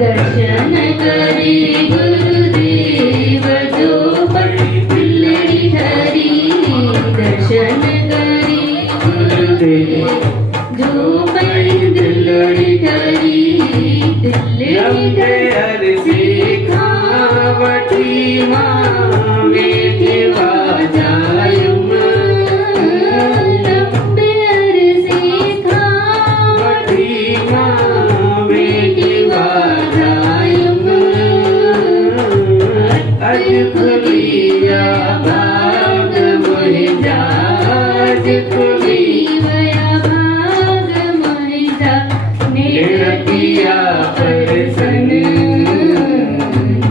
दर्शन करे गुरुदेव जो दिल्लड़ी हरी दर्शन करे गुरुदेव जो दिल्लड़ी हरी दिल्लड़ी सिखावटी माँ बेटी वाजायुम लंबे सिखावटी माँ बेटी खुलिया भाग महिजा खुलिया भाग महिजा निरतिया परसन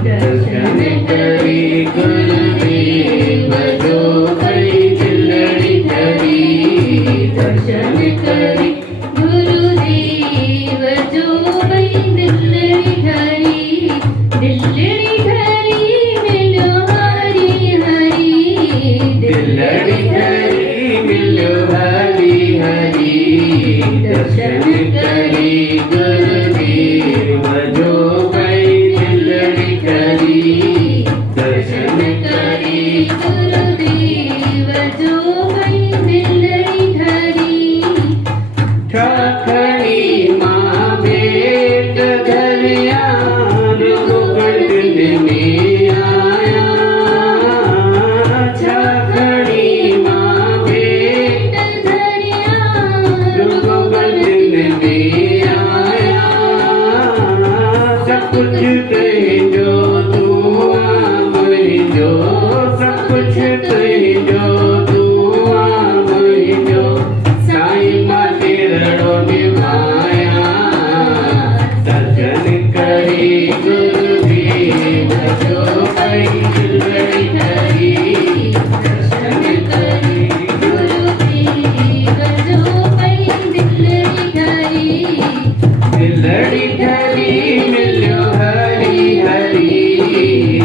दर्शन करी गुरुदेव जो करी दिल्लड़ी हरी दर्शन करी गुरुदेव जो करी दिल्लड़ी हरी दिल्लड़ी दिल्लड़ी हरी मिलो हरी हरी दर्शन करी गुरुदेव जो कई दिल्लड़ी हरी दर्शन करी गुरुदेव जो कई दिल्लड़ी हरी ठाकरी माँ बेट धरिया मुगल में कुछ जो तू जो सब कुछ जो तू जो साईं माँ तेरड़ो निभाया दर्शन करी गुरुदेव जो कई दिल्लड़ी हरी दर्शन करी गुरुदेव जो कई दिल्लड़ी हरी दिल्लड़ी हरी मिलो हरी हरी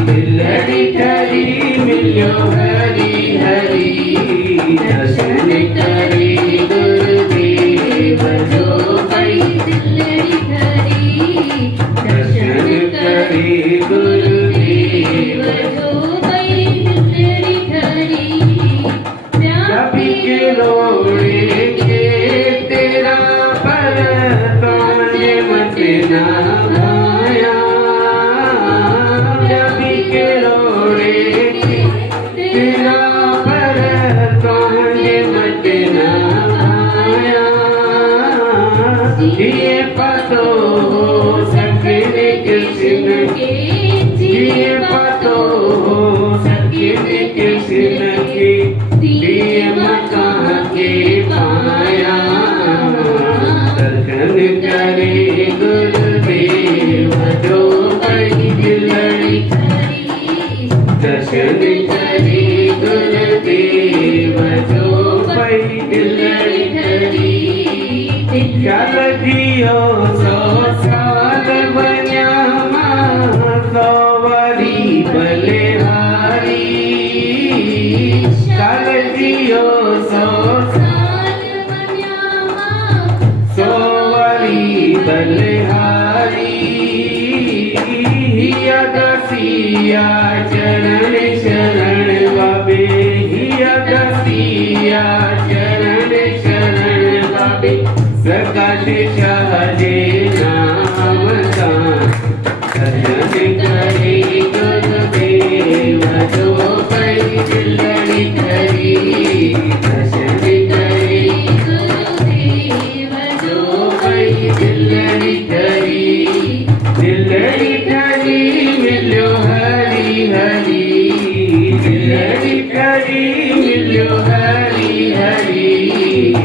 दिल्लड़ी हरी मिलो हरी हरी दर्शन करी गुरुदेव जो कई दिल्लड़ी हरी दर्शन करी गुरुदेव जो कई दिल्लड़ी हरी व्यापी के लोड़े के तेरा पर मतना भाया व्यापी के लोड़े तेरा पर मतना भाया ये पतो सकने कृष्ण के ये पतो सकने कृष्ण के दिए मकान के पाया दर्शन करे गुरुदेव जो कई दिल्लड़ी हरी दर्शन करे गुरुदेव जो कई दिल्लड़ी हरी चल जियो 100 साल बन्या सवारी बलिहारी चल जियो 100 बलिहारी हिया दसिया चरण शरण बाबे हिया दसिया चरण शरण बाबे प्रकाश शाहजे नाम दर्शन करे गुरुदेव जो कई दिल्लड़ी हरी दर्शन करे गुरुदेव जो कई दिल्लड़ी हरी दिल्लड़ी हरी मिलो हरी हरी दिल्लड़ी हरी मिलो हरी हरी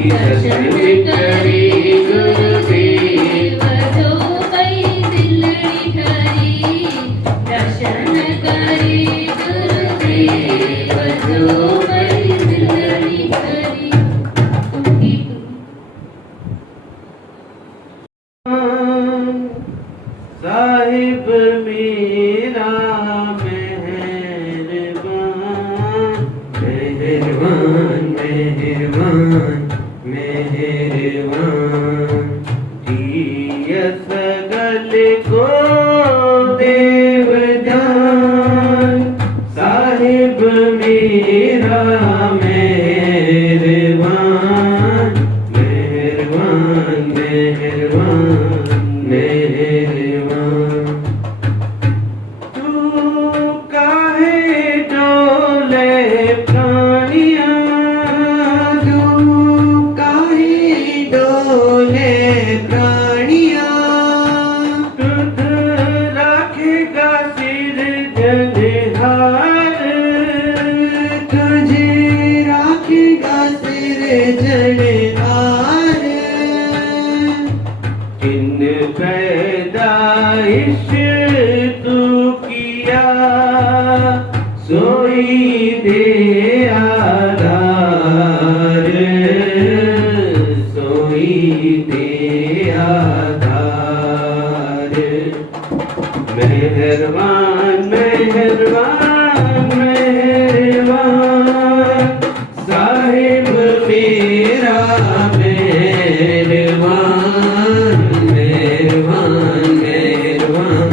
दर्शन करे गुरुदेव जो कई दिल्लड़ी हरी दर्शन करे गुरुदेव जो कई दिल्लड़ी हरी साई साहिब मेरा मेहरबान मेहरबान मेहरबान मेहरबान दिया सगल को देवदान साहिब मेरा मेहरबान मेहरबान मेहरबान मेहरबान तू काहे डोले प्राणियां तू काहे डोले प्राणियां तुझ राखेगा सिर जनहार तुझे राखेगा सिर जनहार जिन पैदाइश तू किया सोई दे आधार सोई दे आधार मेहरबान मेहरबान मेहरबान साहिब मेरा मेहरबान मेहरबान मेहरबान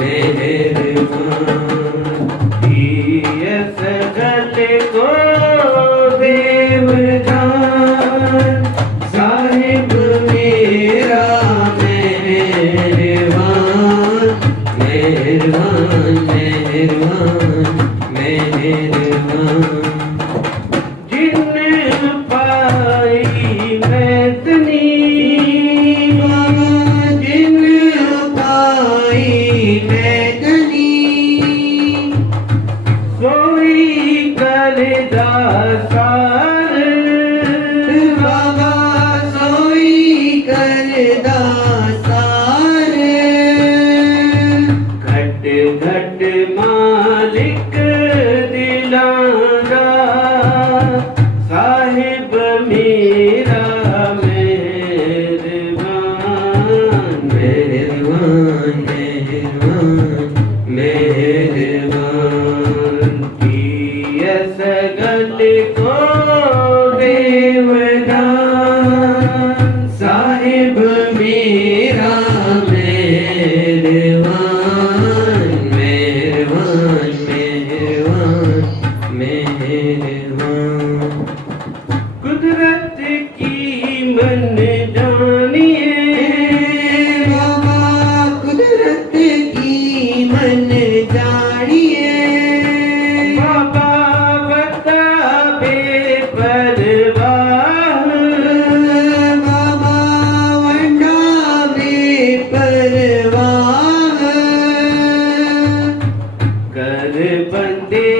मेहरबान दिया सगल को देवदान साहिब मेरा मेहरबान मेहरबान मेहरबान मेहरबान जिन पाई मैतनी जिन पाई मैदनी सोई करदा सार बाबा सोई करदा सार घट घट मालिक दिलांदा साहिब मेरा मेहरबान मेहरबान मेहरबान मेहरबान दिया सगल को देवदान साहिब मेरा मेहरबान मेहरबान मेहरबान मेहरबान कुदरत की मन जानिए बाबा कुदरत की मन जानिए बाबा बता बेपरवाह बाबा वंडा बेपरवाह कर बंदे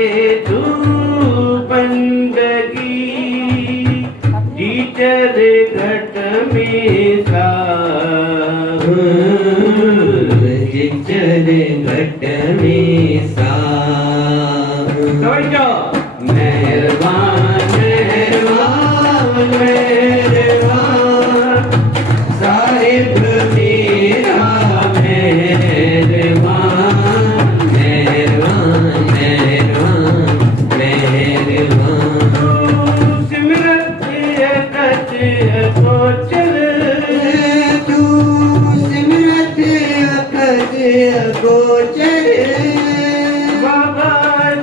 तू बंदगी जीतर घट में साह जिचर घट में साह समझो मेहरबान मेहरबान मेहरबान साहिब मेरा मेहरबान मेहरबान मेहरबान मेहरबान तू सिमरत अकत गोचर तू सिमरत अकद गोचर बाबा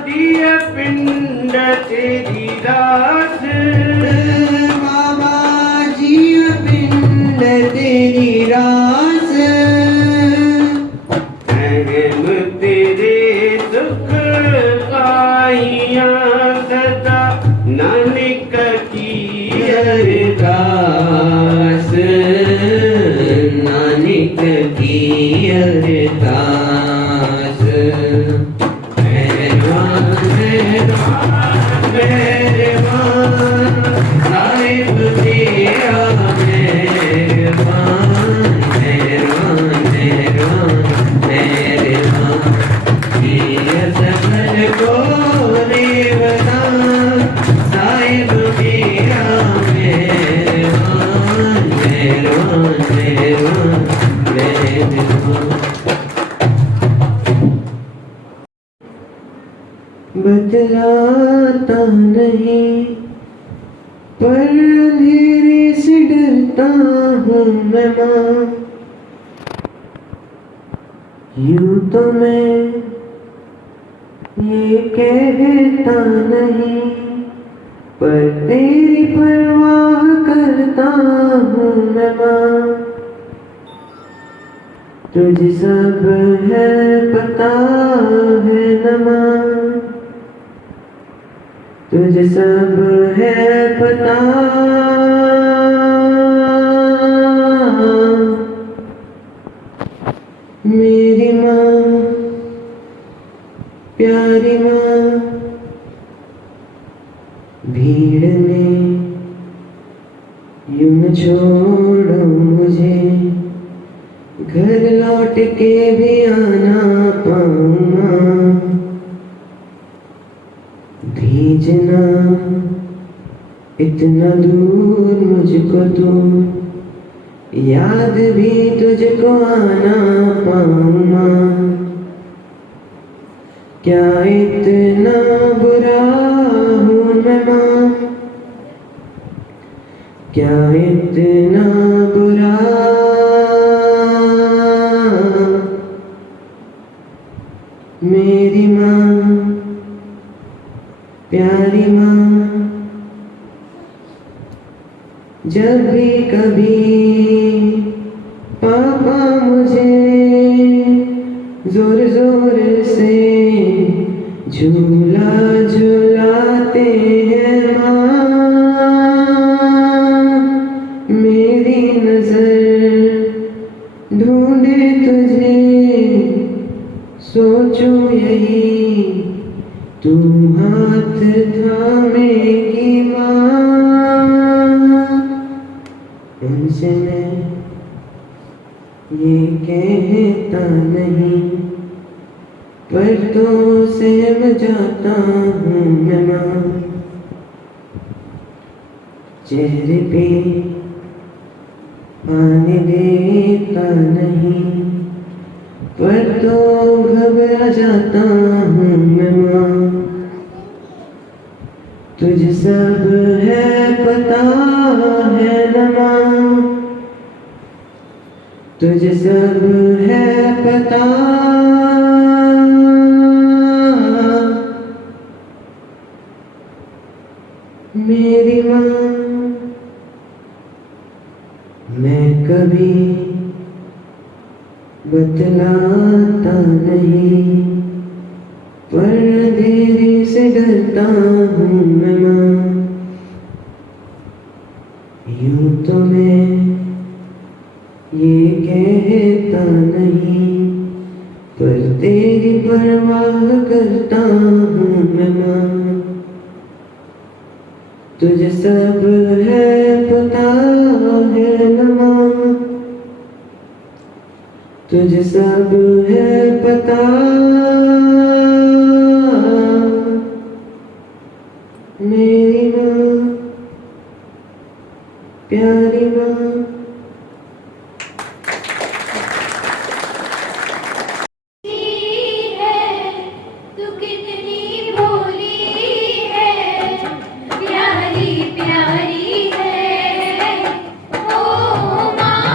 दिया पिंड तेरी रास बाबा जी पिंड तेरी रास अहम तेरे दुख पाइयां सदा नानक की अरदास नानक की अरदास मेहरबान मेहरबान मेहरबान साहिब तेरा मेहरबान मेहरबान मेहरबान मेहरबान दिया सफल को देवदान साहिब मेरा मेहरबान मेहरबान मेहरबान मेहरबान बतलाता नहीं, पर अंधेरे से डरता हूँ मैं माँ। यूं तो मैं ये कहता नहीं, पर तेरी परवाह करता हूँ मैं माँ। तुझे सब है पता है न माँ, तुझे सब है पता। मेरी माँ, प्यारी माँ, भीड़ में यूं न छोड़ो मुझे, घर लौट के भी आना पाऊँ माँ। भेजना इतना दूर मुझको तू, याद भी तुझको आना पाऊँ माँ। क्या इतना बुरा हूँ मैं माँ, क्या इतना बुरा। मेरी माँ, प्यारी माँ, जब भी कभी पापा मुझे जोर जोर से झूला झूलाते हैं माँ, मेरी नजर ढूंढे तुझे, सोचूं यही तू हाथ थामेगी माँ। उनसे मैं ये कहता नहीं, पर तो सहम जाता हूँ मैं माँ। चेहरे पे आने देता नहीं, पर तो घबरा जाता हूँ मैं माँ। तुझे सब है पता है न माँ, तुझे सब है पता। मेरी माँ, मैं कभी बतलाता नहीं, पर अंधेरे से डरता हूँ मैं माँ। यूं तो मैं ये कहता नहीं, पर तेरी परवाह करता हूँ मैं माँ। तुझे सब है पता है न माँ, तुझे सब है पता। मेरी माँ, प्यारी माँ। तू कितनी भोली है, प्यारी प्यारी है। ओ माँ,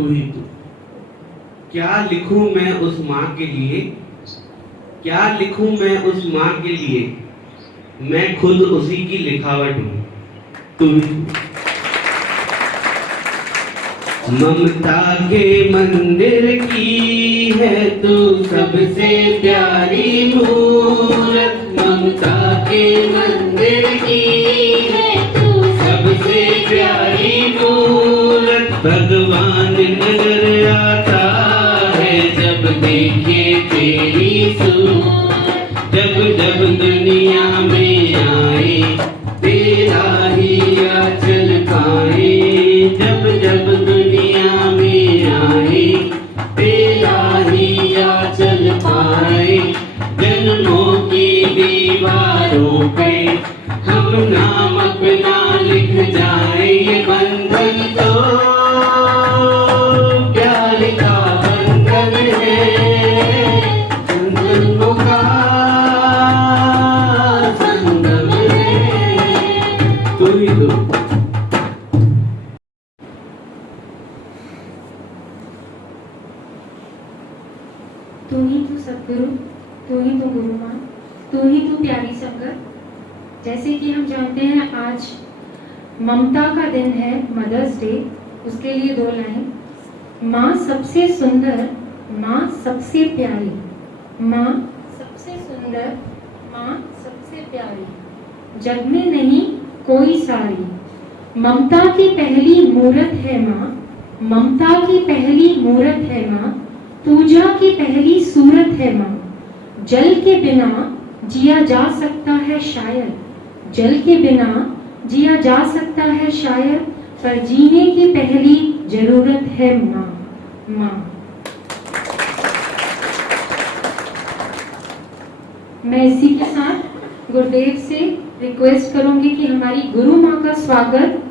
तू ही तू। क्या लिखूं मैं उस माँ के लिए, क्या लिखूं मैं उस माँ के लिए, मैं खुद उसी की लिखावट हूँ, तू ही तू। ममता के मंदिर की है तू सबसे प्यारी मूरत, ममता के मंदिर की है तू सबसे प्यारी मूरत। भगवान नजर आता है जब देखे तेरी सूरत, जब जब दुनिया में आए तेरा ही आंचल पाए, जब जब दुनिया में आए तेरा ही आंचल पाए। जन्मों की दीवारों पे हम नाम अपना लिख जाए, ये बंधन तो प्यार का बंधन है, बंधनों का संगम है, तू ही तू। तू ही तो सतगुरु, तू ही तो गुरु माँ, तू ही तो प्यारी संगत। जैसे कि हम जानते हैं आज ममता का दिन है, मदर्स डे। उसके लिए 2 लाइन। माँ सबसे सुंदर, माँ सबसे प्यारी, माँ सबसे सुंदर, माँ सबसे प्यारी, जग में नहीं कोई सारी। ममता की पहली मूरत है माँ, ममता की पहली मूरत है माँ, पूजा की पहली सूरत है माँ। जल के बिना जिया जा सकता है शायद, जल के बिना जिया जा सकता है शायद, पर जीने की पहली जरूरत है माँ, माँ। मैं इसी के साथ गुरुदेव से रिक्वेस्ट करूंगी कि हमारी गुरु माँ का स्वागत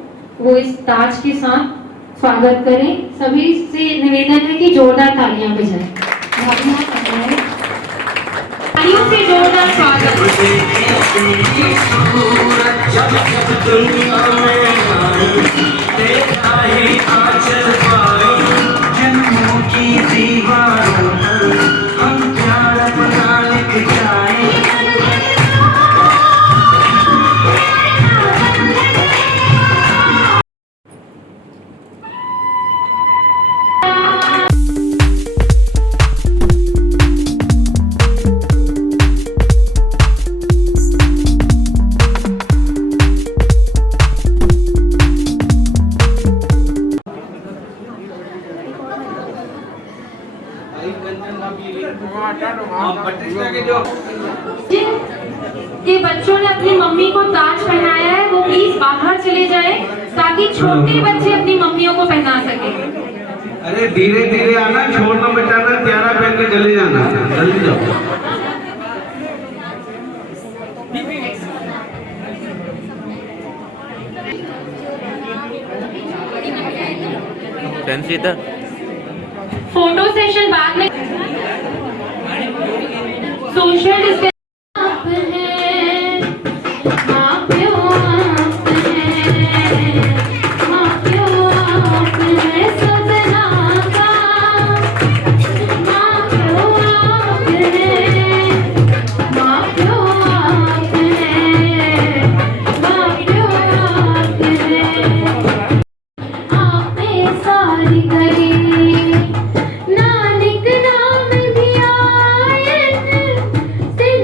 वो इस ताज के साथ स्वागत करें। सभी से निवेदन है कि जोरदार तालियां बजाएं। तालियों से जोरदार स्वागत। जन्मों की दीवारों पर हम प्यार अपना लिख जाएं। जिनके बच्चों ने अपनी मम्मी को ताज पहनाया है वो प्लीज बाहर चले जाए ताकि छोटे बच्चे अपनी मम्मियों को पहना सके। अरे धीरे धीरे आना, छोड़ना बचाना, प्यारा पहन के चले जाना, जल्दी जाओ। फोटो सेशन बाद में। सोशल डिस्टेंस आप हैं, आप क्यों आप हैं, आप क्यों आप हैं सजना का, आप क्यों आप हैं, आप क्यों आप हैं, आप क्यों आप हैं। आपने सारी करी नानक नाम दिया, सिर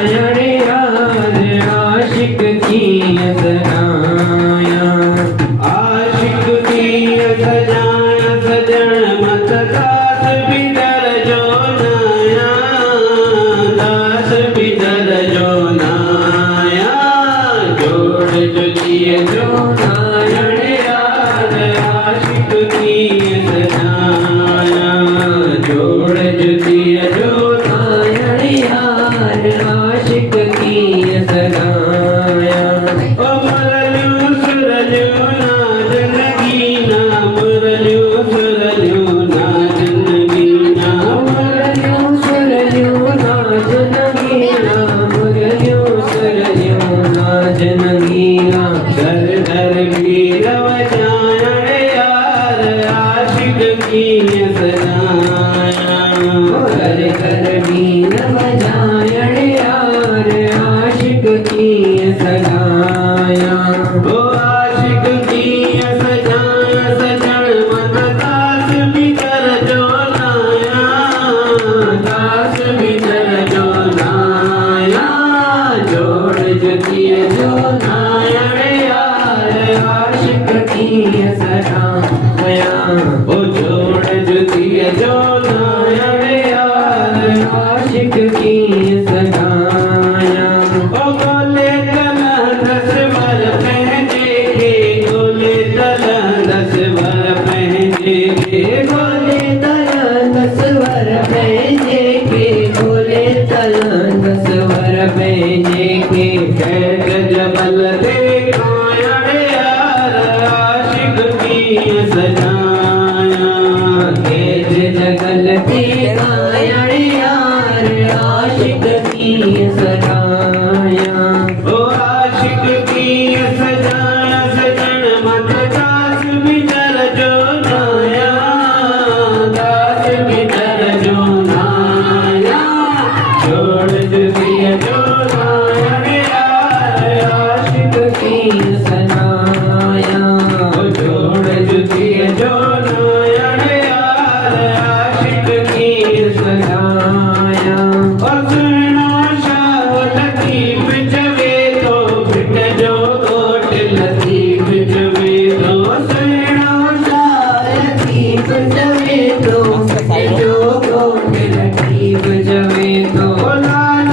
यार आशिक की सजाया आशिक की सजाया सजन मत दास बिदर जो नाया दास बिदर जो नाया जोड़ जो दिए जो नायण यार आशिक की सजाया जोड़ जो दिए जो नायण यार आशिक की सजाया ओ मुरलियो सुरलियो ना जनगीना मुरलियो सुरलियो ना जनगीना मुरलियो सुरलियो नाच नगीना मुरलियो सुरलियो नाच नगीना दर दर वीर बजायण यार आशिक की सजाया कर कर बीन बजायण यार आशिक की सजाया ओ आशिक की सजाया सजन मत दास बिदर जो नाया दास बिदर जो नाया जोड़ जो दिए जो नायण यार आशिक की सजाया ओ जोड़ जो दिए जो नायण यार आशिक की सजाया ओ गोले तला 10 वर पहने के गोले तला 10 वर पहने के गोले तलन स्वर भेजे के गोले तलन स्वर भेजे के कैद जबल देखायण यार आशिक की सजाया तेज जगल के गायण यार आशिक की सजाया ओ आशिक की सजाया सजन मत दास बिदर जो नाया दास बिदर जो नाया जोड़ जो दिए जो नायण यार आशिक की सजाया ओ जोड़ जो दिए जो नायण यार आशिक की सजाया ओ सुनो शाह लतीफ जवे तो फिट जो गोट लतीफ जवे तो सुनो लतीफ जवे तो जो गोट लतीफ जवे तो लाल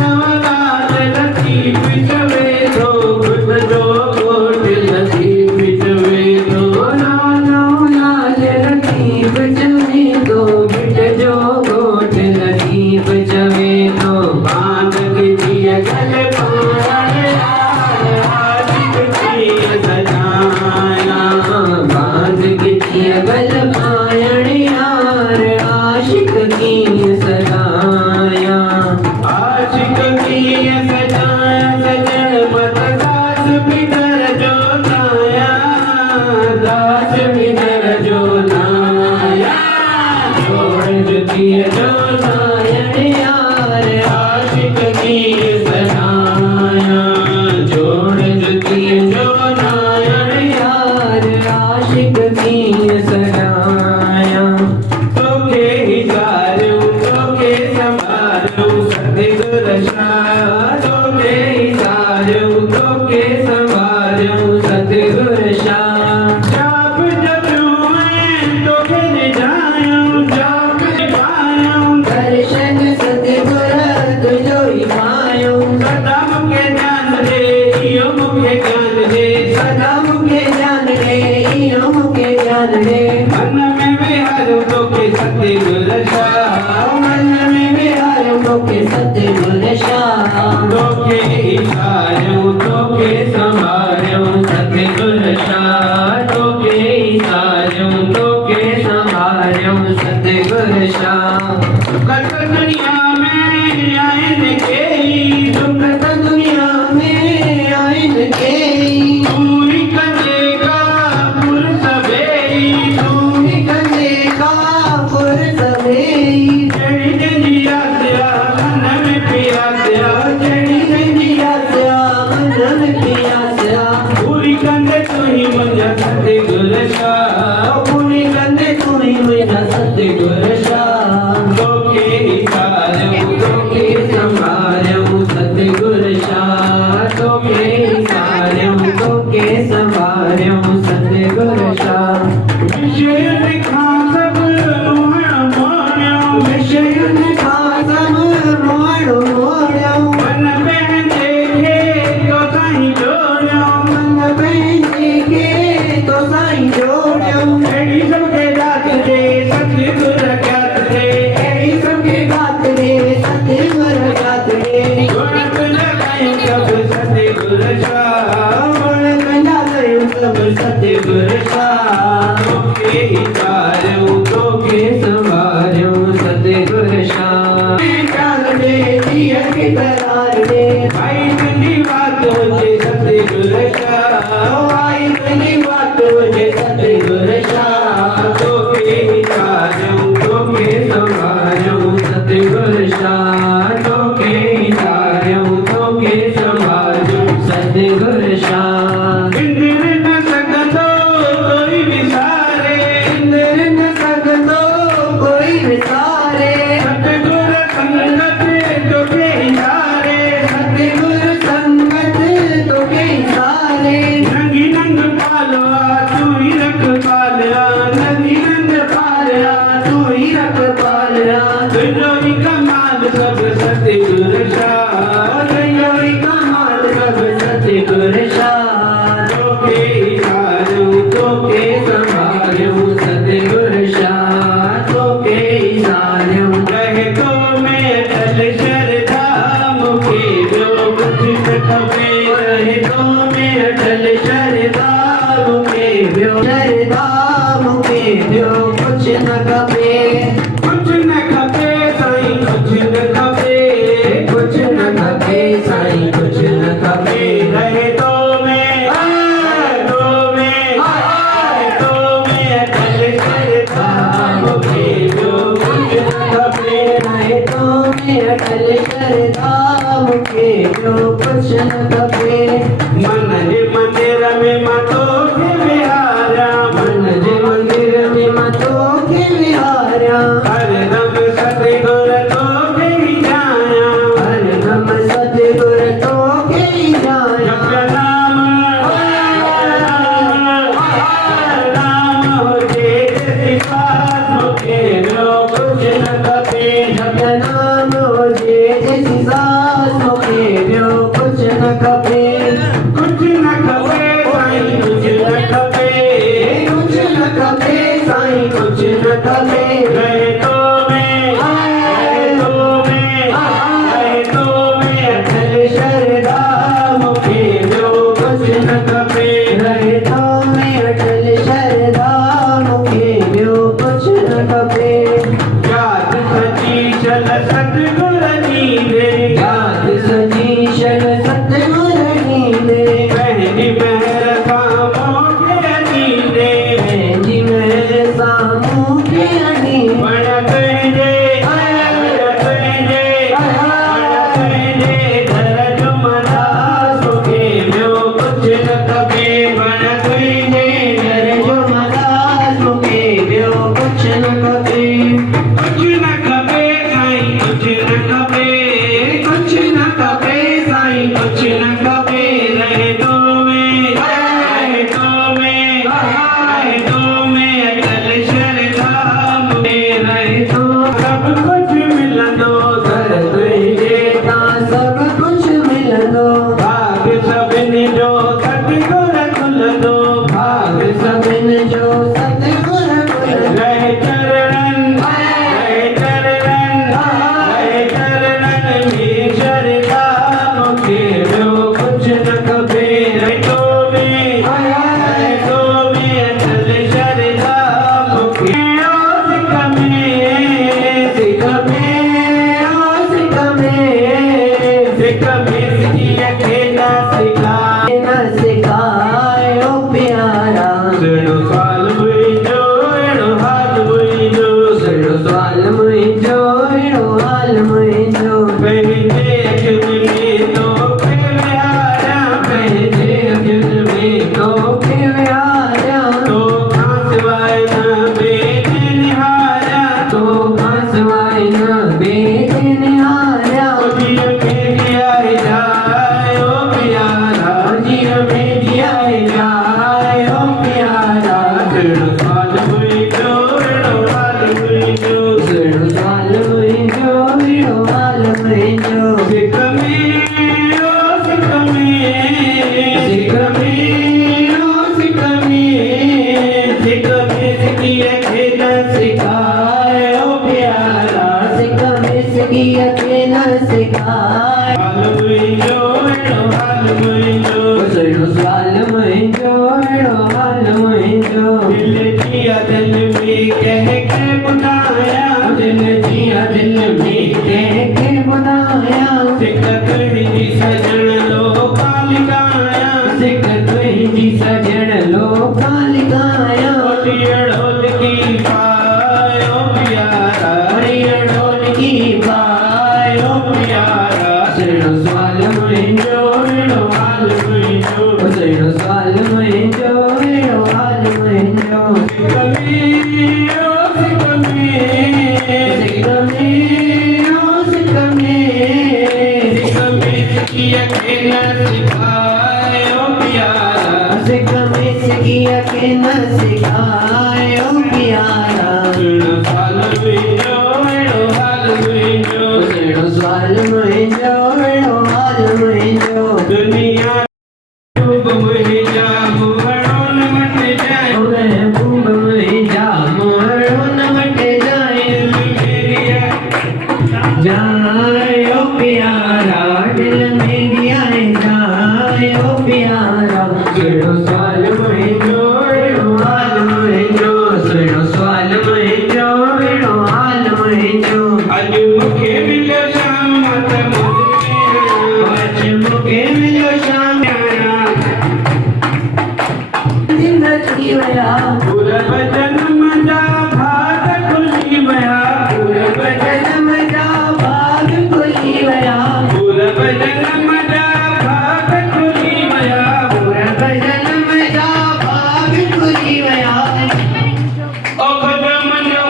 लाल लतीफ जवे तो फिट जो गोट लतीफ जवे तो लालो लाल लतीफ जवे तो बिट जो गोट लतीफ जवे तो बांध के दिए गल पायण यार आशिक की सजाया बांध के गल पायण यार आशिक की सजाया आशिक की सजाया सजन मत दास बिदर जो नाया दास बिदर जो नाया जोड़ जो दिए जो नायण यार आशिक की सजाया जोड़ जो दिए जो नायण यार आशिक की सजाया तोके हिसारूं तोके संभारूं सतगुर शाह तोके हिसारूं तोके संभारूं सतगुर शाह जाप जपूं मैं तोके निजायूं जाप पायूं दर्शन सतगुर तुझो ही पायो सदा मुखे ज्ञान दे इहो मुखे ज्ञान दे सदा मुखे ज्ञान दे इहो मुखे ज्ञान दे मन में विहारूं तोके सतगुर शाह मन में विहार मुखे सतगुर शाह तोके हिसारूं तोके संभारूं सतगुर शाह तोके हिसारूं तोके संभारूं सतगुर शाह दुख दुनिया में आइन के दुख दुनिया में आइन के पूरी करेगा पुर सवेई तू ही कंधे का पुर सवेई जड़ी जंजिया दिया मन में पिया दिया जड़ी गंजिया से मन में पिया से पूरी कंधे तू ही सतगुर ओळख झालंय सब सतगुर तोखे इचारू तोखे संवार्यो सतगुर चालने दिया के करार दे आई बनी बातों से सतगुर आई बनी बातों जे सतगुर तोखे इचारू तोखे संवार्यो सतगुर तोखे इचार्यो तोखे संवार्यो सतगुर इंद्र न सकतो कोई विसारे इंद्र न सकतो कोई विसारे सतगुर संगत तोखे इचारे सतगुर संगत तोखे सारे नंगी नंग पालवा तू ही रख पालया नदी नंद पालया तू ही रख पालया तुझोरी कमाल सब सतगुर गयोरी कमाल सब सतगुर तोखे इचारू तोखे संभार्यो सतगुर तोखे सार्यो रहे तो मैं अटल श्रद्धा मुखे जो कुछ न खपे रहे तो मैं अटल शरदा मुखे व्यो शरदा मुखे व्यो कुछ न कपे कुछ न खपे साईं कुछ न खपे कुछ न कपे साईं कुछ न कपे रहे तो मैं अटल श्रद्धा मुखे जो कुछ न खपे रहे तो मैं अटल शरदा मुखे व्यो कुछ न कपे मन जे मंदिर में मतो के विहारा मन जे मंदिर में मतो के विहारा हर दम सतगुर तो के जाया हर नम सतगुर तो के जाया जप नाम नाम हो जे सिफात मुखे जो कुछ न खपे जप नाम हो जे जैसी सास मुखे व्यो कुछ न कपे कुछ न खपे साईं कुछ न खपे कुछ न कपे साईं कुछ न कपे रहे तो मैं अटल शरदा मुखे व्यो कुछ न कपे रहे तो मैं अटल शरदा मुखे व्यो कुछ न कपे याद सची चल सतगुर नीले याद सजी शर सतगुर नीले पहली पहर कामों के नीले जी मैं सामू के अनी बड़ा कहने धर जुमला सुखे जो कुछ न कभी बड़ा कहने जो मदास मुखे व्यो कुछ न कपे कुछ न खपे साईं कुछ न खपे कुछ न कपे साईं कुछ न कपे रहे तो मैं अटल श्रद्धा मुखे रहे तो सब कुछ मिलंदो कर तुझे ता सब कुछ मिलंदो भाग सभिनी जो सतगुर खुलंदो भाग सभिन जो सतगुर खुल रहे चरणन में श्रद्धा मुखे जो कुछ न खपे रहे तो मैं अटल श्रद्धा मुखे सिख में ओ सिख में सिखिया खेला सिखा न सिखायो प्यारा सुनो साल हुई जो एड़ो हाल हुई जो सड़ो सवाल मुझो एड़ो हाल मुझो पहले अखिल में तो प्यारा पहले अखिल में तो के व्यारा तो खासवाए न बेटे निहारा तो हंसवाई न बेट निहारा जिया के लिया जा सजण लो कालिकाया सिक तुंहिंजी सजण लो कालिकाया ढोलकी पायो प्यारा ढोलकी पायो प्यारा सुहिणो सुवाल मुंहिंजो अहिड़ो हाल मुंहिंजो सुहिणो सुवाल मुंहिंजो अहिड़ो हाल मुंहिंजो सिक में सिकिया के न सिखायो प्यारा सुहिणो सुवाल मुंहिंजो अहिड़ो हाल मुंहिंजो दुनिया डूब मुंहिंजा मुहणो न मटे जाए महबूब मुंहिंजा मोहड़ो न मटे जाए जायो प्यारा दिल में गियाए जायो प्यारा सुहिणो सुवाल मुंहिंजो अहिड़ो हाल मुंहिंजो सुहिणो सुवाल मुंहिंजो अहिड़ो हाल मुंहिंजो अॼु मूंखे मिलियो शाम त अॼु मूंखे मिलियो शाम ज़िंदगी वया पूरब जन्म जा भाग खुली विया पूरब जन्म जा भाग खुली वया पूरब जन्म जा भाग खुली विया पूरब जन्म जा भाग खुली वया ओ खुद मुंहिंजो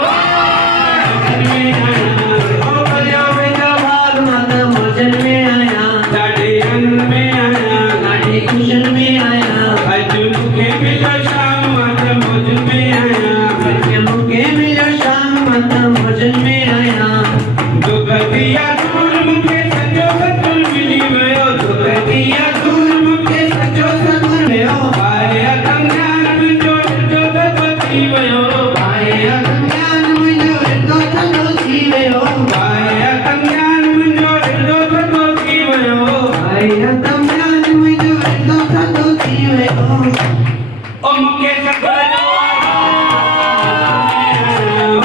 ओ भलिया वेंदा भाग मन मौजन में आया ॾाढे अन में आया ॾाढे खुशन में आया अॼु मूंखे मिलियो शाम त मौज में आया अॼु मूंखे मिलियो शाम त मौजन में आया दुख दिया दूर मूंखे सॼो सतुर मिली वियो दुख दिया दूर मूंखे सचो सतुर वियो पाए अथम ज्ञान मुंहिंजो ॾिठो त थी वियो पाए अज्ञान मुंहिंजो रितो थधो थी वियो पाए अथम ज्ञान मुंहिंजो ॾिठो त थी वियो पाए अज्ञान मुंहिंजो रितो थधो थी वियो ओ मूंखे सतुर जो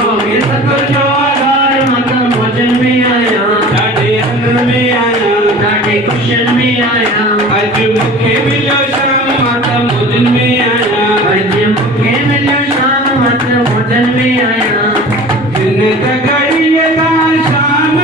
मूंखे सतुर जो आधार मां त मौजन में आया ॾाढे अन में आया ॾाढे खुशन में आया अॼु मूंखे मिलियो शाम त मौजन में आया अॼु मूंखे मिलियो शाम त मौजन में आया हिन त घड़ीअ खां शाम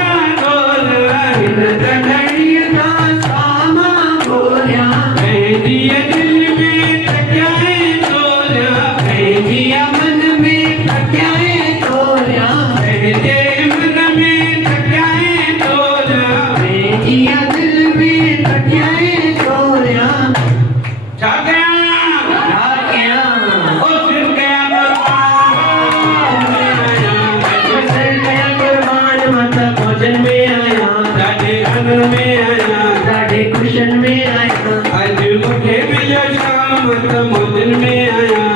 ॻोल्हा हिन त घड़ीअ खां शाम ॻोल्हियां पंहिंजी दिलि में तकियाए तोलिया पंहिंजी मन में तकियाए तोलियां पंहिंजे मन में तकियाए तोलिया पंहिंजी दिल में तकियाए तोलियां छा कयां छा कयां ओ सिर कयां सिर कयां कुर्बान मां त मौजन में आया ॾाढे अन में आया ॾाढे खुशन में आया अॼु मूंखे मिलियो शाम त मौजन में आया